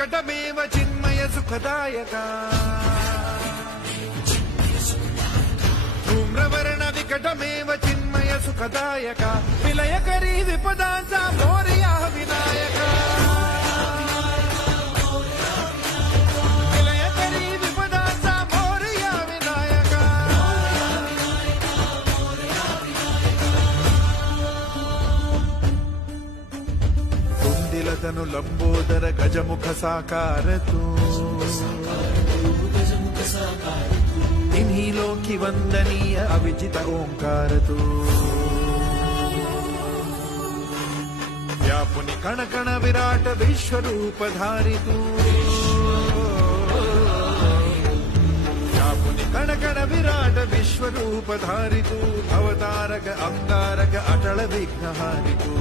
विकटमेव चिन्मय सुखदायका धूम्रवर्ण विकटमेव चिन्मय सुखदायका विलयकरी विपदांचा मोरया विनायका विलयकरी विपदांचा मोरया विनायका कुंदिलतनु लंबोदर गजमुख साकार तू इन्हीलोकी वंदनीय अविजित ओंकार तू व्यापुनि कण कण विराट विश्वरूप धारी तू व्यापुनि कण कण विराट विश्वरूप धारी तू अवतारक अंगारक अटल विघ्नहारी तू